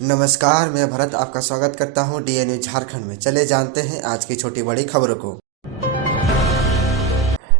नमस्कार, मैं भरत आपका स्वागत करता हूं डीएनयू झारखंड में। चले जानते हैं आज की छोटी बड़ी खबरों को।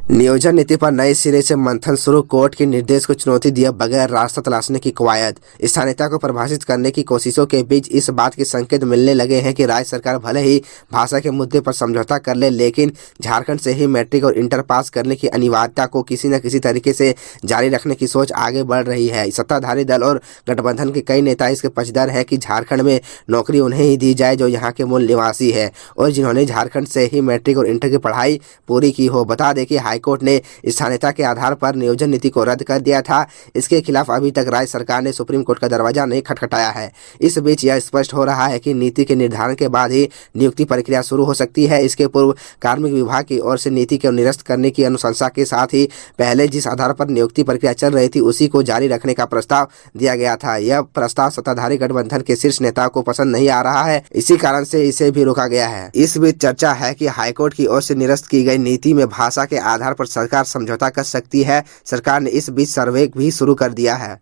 नियोजन नीति पर नए सिरे से मंथन शुरू, कोर्ट के निर्देश को चुनौती दिए बगैर रास्ता तलाशने की कवायद। स्थानीयता को परिभाषित करने की कोशिशों के बीच इस बात के संकेत मिलने लगे हैं कि राज्य सरकार भले ही भाषा के मुद्दे पर समझौता कर ले, लेकिन झारखंड से ही मैट्रिक और इंटर पास करने की अनिवार्यता को किसी न किसी तरीके से जारी रखने की सोच आगे बढ़ रही है। सत्ताधारी दल और गठबंधन के कई नेता इसके पक्षधर है कि झारखंड में नौकरी उन्हें ही दी जाए जो यहाँ के मूल निवासी है और जिन्होंने झारखंड से ही मैट्रिक और इंटर की पढ़ाई पूरी की हो। बता दें कि हाईकोर्ट ने स्थानीयता के आधार पर नियोजन नीति को रद्द कर दिया था। इसके खिलाफ अभी तक राज्य सरकार ने सुप्रीम कोर्ट का दरवाजा नहीं खटखटाया है। इस बीच यह स्पष्ट हो रहा है कि नीति के निर्धारण के बाद ही नियुक्ति प्रक्रिया शुरू हो सकती है। इसके पूर्व कार्मिक विभाग की ओर से नीति को निरस्त करने की अनुशंसा के साथ ही पहले जिस आधार पर नियुक्ति प्रक्रिया चल रही थी उसी को जारी रखने का प्रस्ताव दिया गया था। यह प्रस्ताव सत्ताधारी गठबंधन के शीर्ष नेताओं को पसंद नहीं आ रहा है, इसी कारण से इसे भी रोका गया है। इस बीच चर्चा है कि हाईकोर्ट की ओर से निरस्त की गई नीति में भाषा के आधार पर सरकार समझौता कर सकती है। सरकार ने इस बीच सर्वे भी शुरू कर दिया है।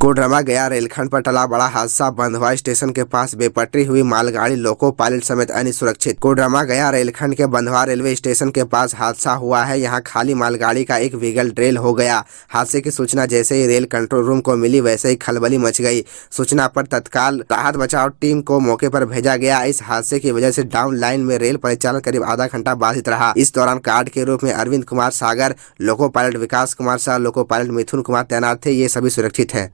कोडरमा गया रेलखंड पर टला बड़ा हादसा, बंधवा स्टेशन के पास बेपटरी हुई मालगाड़ी, लोको पायलट समेत अन्य सुरक्षित। कोडरमा गया रेलखंड के बंधवा रेलवे स्टेशन के पास हादसा हुआ है। यहां खाली मालगाड़ी का एक व्हीकल डेरेल हो गया। हादसे की सूचना जैसे ही रेल कंट्रोल रूम को मिली वैसे ही खलबली मच गई। सूचना पर तत्काल राहत बचाव टीम को मौके पर भेजा गया। इस हादसे की वजह से डाउन लाइन में रेल परिचालन करीब आधा घंटा बाधित रहा। इस दौरान गार्ड के रूप में अरविंद कुमार सागर, लोको पायलट विकास कुमार शाह, लोको पायलट मिथुन कुमार तैनात थे। ये सभी सुरक्षित हैं।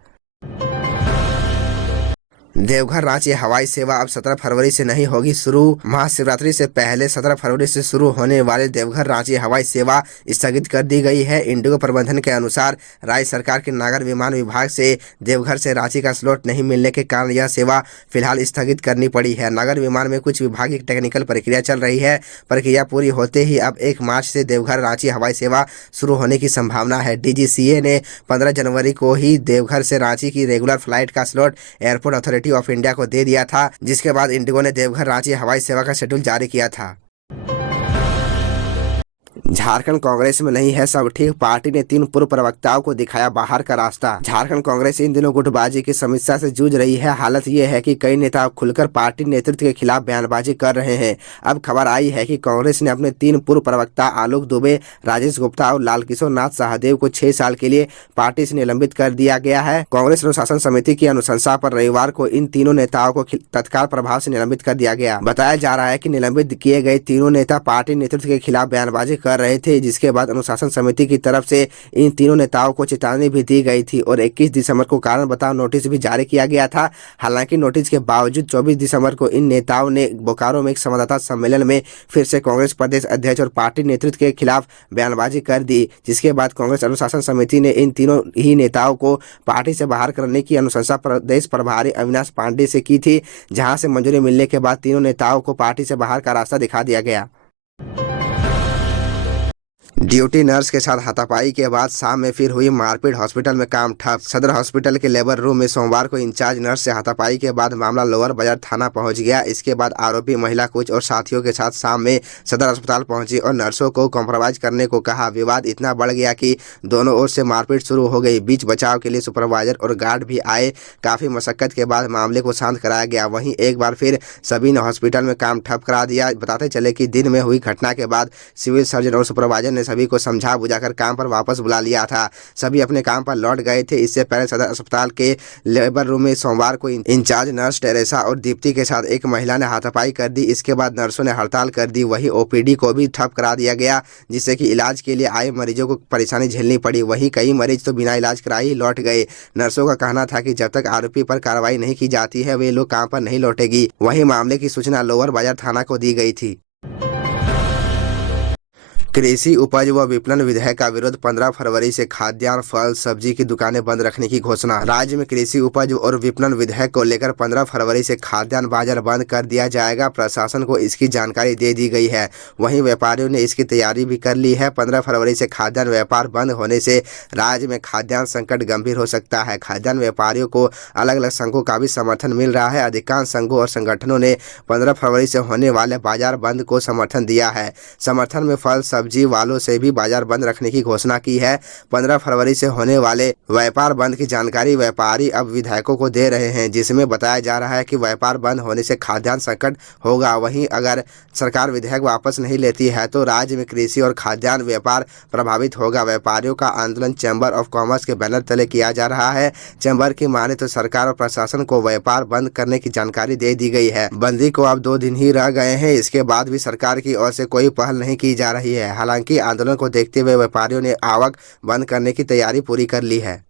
देवघर रांची हवाई सेवा अब 17 फरवरी से नहीं होगी शुरू। महाशिवरात्रि से पहले 17 फरवरी से शुरू होने वाले देवघर रांची हवाई सेवा स्थगित कर दी गई है। इंडिगो प्रबंधन के अनुसार राज्य सरकार के नागर विमान विभाग से देवघर से रांची का स्लॉट नहीं मिलने के कारण यह सेवा फिलहाल स्थगित करनी पड़ी है। नागर विमान में कुछ विभागीय टेक्निकल प्रक्रिया चल रही है। प्रक्रिया पूरी होते ही अब 1 मार्च से देवघर रांची हवाई सेवा शुरू होने की संभावना है। डीजीसीए ने 15 जनवरी को ही देवघर से रांची की रेगुलर फ्लाइट का slot airport authority of India को दे दिया था, जिसके बाद इंडिगो ने देवघर रांची हवाई सेवा का शेड्यूल जारी किया था। झारखंड कांग्रेस में नहीं है सब ठीक, पार्टी ने 3 पूर्व प्रवक्ताओं को दिखाया बाहर का रास्ता। झारखंड कांग्रेस इन दिनों गुटबाजी की समस्या से जूझ रही है। हालत ये है कि कई नेता खुलकर पार्टी नेतृत्व के खिलाफ बयानबाजी कर रहे हैं। अब खबर आई है कि कांग्रेस ने अपने 3 पूर्व प्रवक्ता आलोक दुबे, राजेश गुप्ता और लालकिशोर नाथ सहदेव को 6 साल के लिए पार्टी से निलंबित कर दिया गया है। कांग्रेस अनुशासन समिति की अनुशंसा पर रविवार को इन तीनों नेताओं को तत्काल प्रभाव से निलंबित कर दिया गया। बताया जा रहा है कि निलंबित किए गए तीनों नेता पार्टी नेतृत्व के खिलाफ बयानबाजी कर रहे थे, जिसके बाद अनुशासन समिति की तरफ से इन तीनों नेताओं को चेतावनी भी दी गई थी और 21 दिसंबर को कारण बताओ नोटिस भी जारी किया गया था। हालांकि नोटिस के बावजूद 24 दिसंबर को इन नेताओं ने बोकारो में एक संवाददाता सम्मेलन में फिर से कांग्रेस प्रदेश अध्यक्ष और पार्टी नेतृत्व के खिलाफ बयानबाजी कर दी, जिसके बाद कांग्रेस अनुशासन समिति ने इन तीनों ही नेताओं को पार्टी से बाहर करने की अनुशंसा प्रदेश प्रभारी अविनाश पांडे से की थी, जहां से मंजूरी मिलने के बाद तीनों नेताओं को पार्टी से बाहर का रास्ता दिखा दिया गया। ड्यूटी नर्स के साथ हाथापाई के बाद शाम में फिर हुई मारपीट, हॉस्पिटल में काम ठप। सदर हॉस्पिटल के लेबर रूम में सोमवार को इंचार्ज नर्स से हाथापाई के बाद मामला लोअर बाजार थाना पहुंच गया। इसके बाद आरोपी महिला कोच और साथियों के साथ शाम में सदर अस्पताल पहुंची और नर्सों को कॉम्प्रोमाइज करने को कहा। विवाद इतना बढ़ गया कि दोनों ओर से मारपीट शुरू हो गई। बीच बचाव के लिए सुपरवाइजर और गार्ड भी आए। काफी मशक्कत के बाद मामले को शांत कराया गया। वहीं एक बार फिर सभी ने हॉस्पिटल में काम ठप करा दिया। बताते चले कि दिन में हुई घटना के बाद सिविल सर्जन और सुपरवाइजर ने सभी को समझा बुझाकर काम पर वापस बुला लिया था। सभी अपने काम पर लौट गए थे। इससे पहले सदर अस्पताल के लेबर रूम में सोमवार को इंचार्ज नर्स टेरेसा और दीप्ति के साथ एक महिला ने हाथापाई कर दी। इसके बाद नर्सों ने हड़ताल कर दी। वहीं ओपीडी को भी ठप करा दिया गया, जिससे कि इलाज के लिए आए मरीजों को परेशानी झेलनी पड़ी। वहीं कई मरीज तो बिना इलाज कराए ही लौट गए। नर्सों का कहना था कि जब तक आरोपी पर कार्रवाई नहीं की जाती है वे लोग काम पर नहीं लौटेगी। वहीं मामले की सूचना लोअर बाजार थाना को दी गई थी। कृषि उपज व विपणन विधेयक का विरोध, 15 फरवरी से खाद्यान्न, फल, सब्जी की दुकानें बंद रखने की घोषणा। राज्य में कृषि उपज और विपणन विधेयक को लेकर 15 फरवरी से खाद्यान्न बाजार बंद कर दिया जाएगा। प्रशासन को इसकी जानकारी दे दी गई है। वहीं व्यापारियों ने इसकी तैयारी भी कर ली है। 15 फरवरी से खाद्यान्न व्यापार बंद होने से राज्य में खाद्यान्न संकट गंभीर हो सकता है। खाद्यान्न व्यापारियों को अलग अलग संघों का भी समर्थन मिल रहा है। अधिकांश संघों और संगठनों ने 15 फरवरी से होने वाले बाजार बंद को समर्थन दिया है। समर्थन में फल, सब्जी सब्जी वालों से भी बाजार बंद रखने की घोषणा की है। 15 फरवरी से होने वाले व्यापार बंद की जानकारी व्यापारी अब विधायकों को दे रहे हैं, जिसमें बताया जा रहा है कि व्यापार बंद होने से खाद्यान्न संकट होगा। वहीं अगर सरकार विधेयक वापस नहीं लेती है तो राज्य में कृषि और खाद्यान्न व्यापार प्रभावित होगा। व्यापारियों का आंदोलन चैम्बर ऑफ कॉमर्स के बैनर तले किया जा रहा है। चैम्बर की माने तो सरकार और प्रशासन को व्यापार बंद करने की जानकारी दे दी गई है। बंदी को अब 2 दिन ही रह गए हैं, इसके बाद भी सरकार की ओर से कोई पहल नहीं की जा रही है। हालांकि आंदोलन को देखते हुए व्यापारियों ने आवक बंद करने की तैयारी पूरी कर ली है।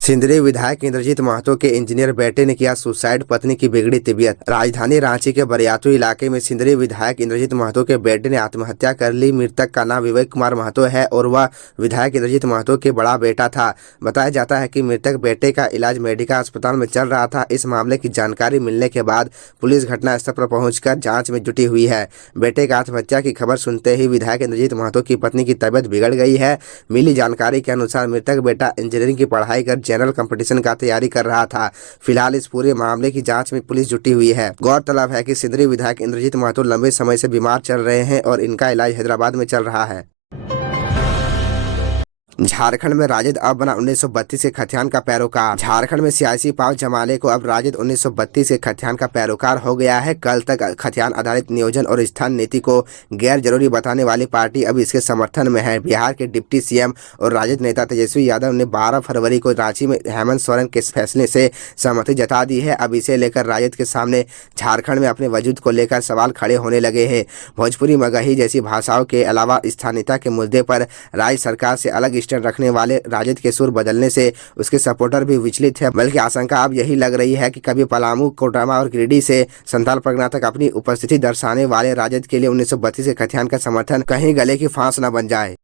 सिंदरी विधायक इंद्रजीत महतो के इंजीनियर बेटे ने किया सुसाइड, पत्नी की बिगड़ी तबीयत। राजधानी रांची के बरियातू इलाके में सिंदरी विधायक इंद्रजीत महतो के बेटे ने आत्महत्या कर ली। मृतक का नाम विवेक कुमार महतो है और वह विधायक इंद्रजीत महतो के बड़ा बेटा था। बताया जाता है कि मृतक बेटे का इलाज मेडिकल अस्पताल में चल रहा था। इस मामले की जानकारी मिलने के बाद पुलिस घटनास्थल पर पहुंचकर जांच में जुटी हुई है। बेटे का आत्महत्या की खबर सुनते ही विधायक इंद्रजीत महतो की पत्नी की तबीयत बिगड़ गई है। मिली जानकारी के अनुसार मृतक बेटा इंजीनियरिंग की पढ़ाई कर जनरल कंपटीशन का तैयारी कर रहा था। फिलहाल इस पूरे मामले की जांच में पुलिस जुटी हुई है। गौरतलब है कि सिंदरी विधायक इंद्रजीत महतो लंबे समय से बीमार चल रहे हैं और इनका इलाज हैदराबाद में चल रहा है। झारखंड में राजद अब बना 1932 के खतियान का पैरोकार। झारखंड में सियासी पांव जमाले को अब राजद 1932 के खतियान का पैरोकार हो गया है। कल तक खतियान आधारित नियोजन और स्थान नीति को गैर जरूरी बताने वाली पार्टी अब इसके समर्थन में है। बिहार के डिप्टी सीएम और राजद नेता तेजस्वी यादव ने 12 फरवरी को रांची में हेमंत सोरेन के फैसले से सहमति जता दी है। अब इसे लेकर राजद के सामने झारखंड में अपने वजूद को लेकर सवाल खड़े होने लगे हैं। भोजपुरी, मगही जैसी भाषाओं के अलावा स्थानीयता के मुद्दे पर राज्य सरकार से अलग स्टैंड रखने वाले राजद के सुर बदलने से उसके सपोर्टर भी विचलित है। बल्कि आशंका अब यही लग रही है कि कभी पलामू, कोडरमा और गिरिडीह से संथाल परगना तक अपनी उपस्थिति दर्शाने वाले राजद के लिए 1932 के खतियान का समर्थन कहीं गले की फांस न बन जाए।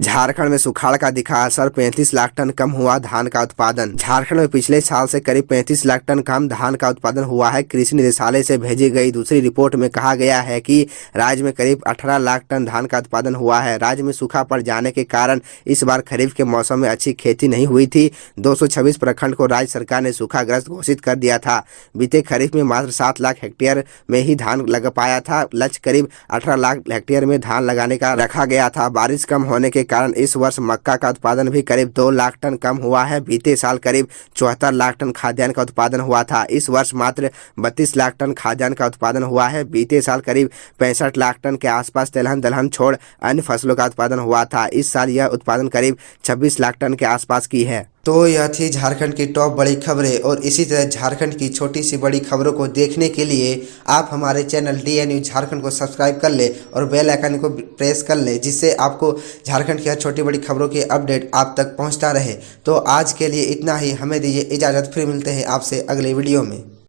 झारखंड में सुखाड़ का दिखा असर, 35 लाख टन कम हुआ धान का उत्पादन। झारखंड में पिछले साल से करीब 35 लाख टन कम धान का उत्पादन हुआ है। कृषि निदेशालय से भेजी गई दूसरी रिपोर्ट में कहा गया है कि राज्य में करीब 18 लाख टन धान का उत्पादन हुआ है। राज्य में सूखा पड़ जाने के कारण इस बार खरीफ के मौसम में अच्छी खेती नहीं हुई थी। 226 प्रखंड को राज्य सरकार ने सूखाग्रस्त घोषित कर दिया था। बीते खरीफ में मात्र 7 लाख हेक्टेयर में ही धान लगा पाया था। लक्ष्य करीब 18 लाख हेक्टेयर में धान लगाने का रखा गया था। बारिश कम होने के कारण इस वर्ष मक्का का उत्पादन भी करीब 2 लाख टन कम हुआ है। बीते साल करीब 74 लाख टन खाद्यान्न का उत्पादन हुआ था। इस वर्ष मात्र 32 लाख टन खाद्यान्न का उत्पादन हुआ है। बीते साल करीब 65 लाख टन के आसपास तिलहन दलहन छोड़ अन्य फसलों का उत्पादन हुआ था। इस साल यह उत्पादन करीब 26 लाख टन के आसपास की है। तो यह थी झारखंड की टॉप बड़ी खबरें और इसी तरह झारखंड की छोटी सी बड़ी खबरों को देखने के लिए आप हमारे चैनल DN न्यूज़ झारखंड को सब्सक्राइब कर ले और बेल आइकन को प्रेस कर ले, जिससे आपको झारखंड की हर छोटी बड़ी खबरों के अपडेट आप तक पहुंचता रहे। तो आज के लिए इतना ही, हमें दीजिए इजाज़त, फिर मिलते हैं आपसे अगले वीडियो में।